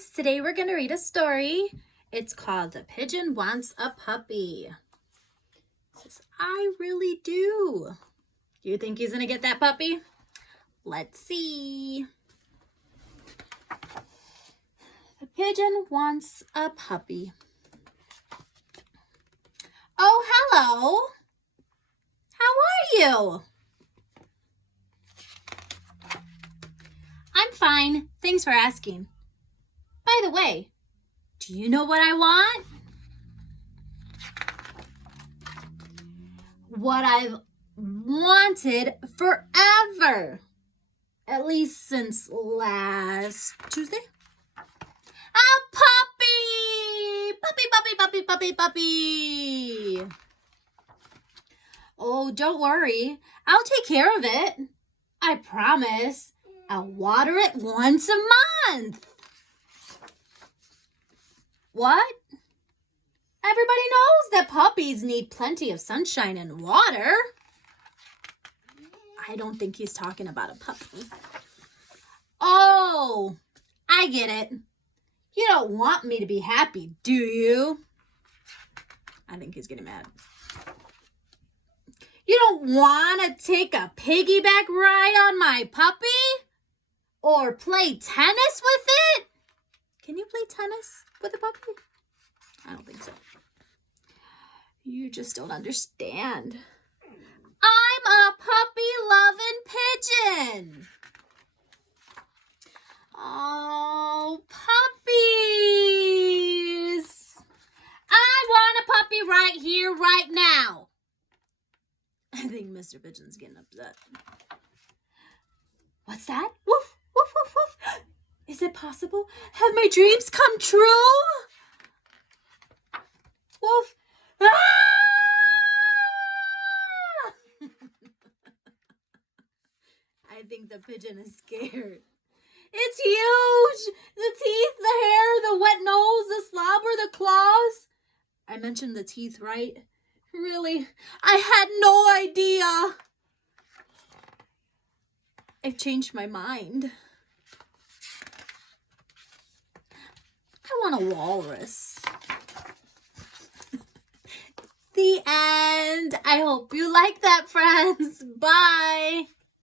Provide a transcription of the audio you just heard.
friends. Today we're going to read a story. It's called The Pigeon Wants a Puppy. It says, I really do. Do you think he's going to get that puppy? Let's see. The pigeon wants a puppy. Oh, hello. How are you? I'm fine. Thanks for asking. By the way, do you know what I want? What I've wanted forever. At least since last Tuesday. A puppy! Puppy, puppy, puppy, puppy, puppy. Oh, don't worry. I'll take care of it. I promise. I'll water it once a month. What? Everybody knows that puppies need plenty of sunshine and water. I don't think he's talking about a puppy. Oh, I get it. You don't want me to be happy, do you? I think he's getting mad. You don't want to take a piggyback ride on my puppy? Or play tennis with it? Can you play tennis with a puppy? I don't think so. You just don't understand. I'm a puppy-loving pigeon. Oh, puppies. I want a puppy right here, right now. I think Mr. Pigeon's getting upset. What's that? Woof, woof, woof, woof. Is it possible? Have my dreams come true? Woof. Ah! I think the pigeon is scared. It's huge! The teeth, the hair, the wet nose, the slobber, the claws. I mentioned the teeth, right? Really? I had no idea. I've changed my mind. I want a walrus. The end. I hope you like that, friends. Bye.